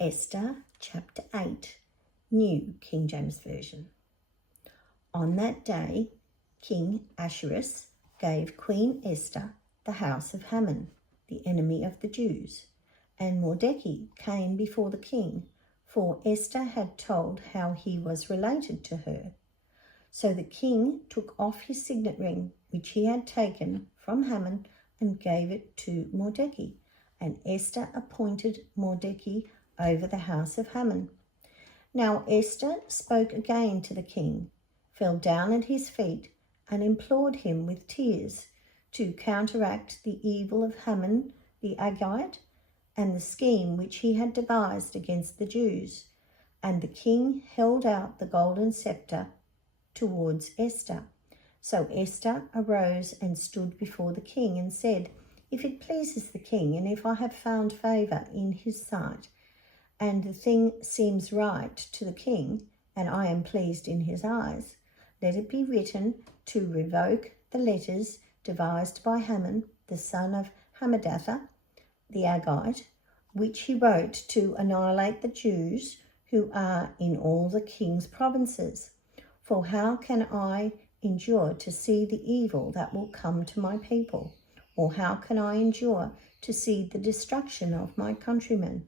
Esther chapter 8, New King James Version. On that day, King Ahasuerus gave Queen Esther the house of Haman, the enemy of the Jews, and Mordecai came before the king, for Esther had told how he was related to her. So the king took off his signet ring, which he had taken from Haman, and gave it to Mordecai, and Esther appointed Mordecai over the house of Haman. Now Esther spoke again to the king, fell down at his feet, and implored him with tears to counteract the evil of Haman the Agagite and the scheme which he had devised against the Jews. And the king held out the golden scepter towards Esther. So Esther arose and stood before the king and said, "If it pleases the king, and if I have found favour in his sight, and the thing seems right to the king, and I am pleased in his eyes, let it be written to revoke the letters devised by Haman, the son of Hammedatha, the Agagite, which he wrote to annihilate the Jews who are in all the king's provinces. For how can I endure to see the evil that will come to my people? Or how can I endure to see the destruction of my countrymen?"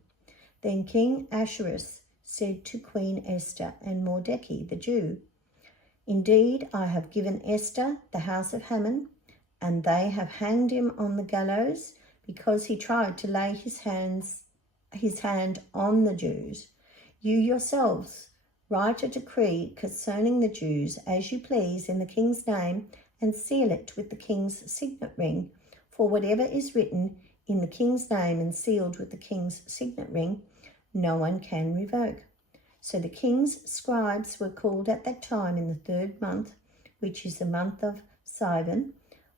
Then King Ahasuerus said to Queen Esther and Mordecai the Jew, "Indeed, I have given Esther the house of Haman, and they have hanged him on the gallows because he tried to lay his hand on the Jews. You yourselves write a decree concerning the Jews as you please in the king's name, and seal it with the king's signet ring. For whatever is written in the king's name and sealed with the king's signet ring, no one can revoke." So the king's scribes were called at that time in the 3rd month, which is the month of Sivan,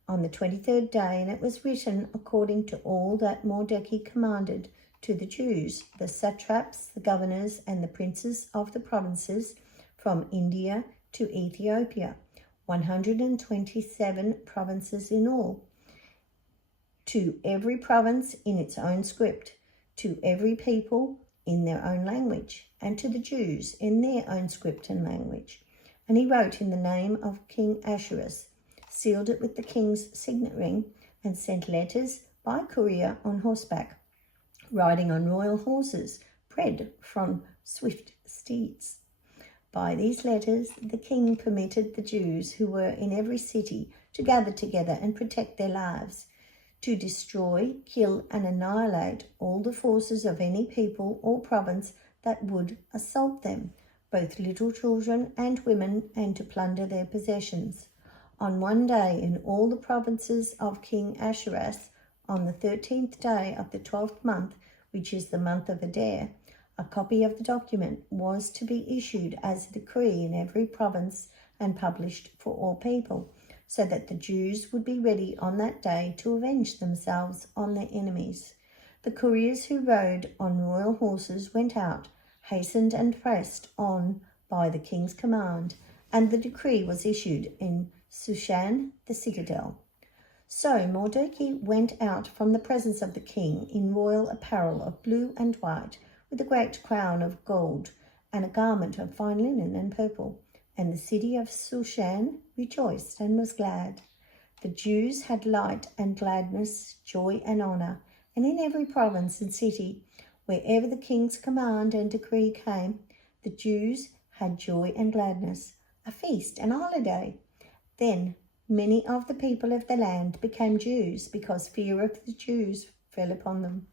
on the 23rd day, and it was written according to all that Mordecai commanded to the Jews, the satraps, the governors, and the princes of the provinces from India to Ethiopia, 127 provinces in all, to every province in its own script, to every people in their own language, and to the Jews in their own script and language. And he wrote in the name of King Ahasuerus, sealed it with the king's signet ring, and sent letters by courier on horseback, riding on royal horses, bred from swift steeds. By these letters the king permitted the Jews who were in every city to gather together and protect their lives, to destroy, kill, and annihilate all the forces of any people or province that would assault them, both little children and women, and to plunder their possessions. On one day in all the provinces of King Ahasuerus, on the 13th day of the 12th month, which is the month of Adar, a copy of the document was to be issued as a decree in every province and published for all people, so that the Jews would be ready on that day to avenge themselves on their enemies. The couriers who rode on royal horses went out, hastened and pressed on by the king's command, and the decree was issued in Shushan, the citadel. So Mordecai went out from the presence of the king in royal apparel of blue and white, with a great crown of gold, and a garment of fine linen and purple. And the city of Shushan rejoiced and was glad. The Jews had light and gladness, joy and honour, and in every province and city, wherever the king's command and decree came, the Jews had joy and gladness, a feast and a holiday. Then many of the people of the land became Jews, because fear of the Jews fell upon them.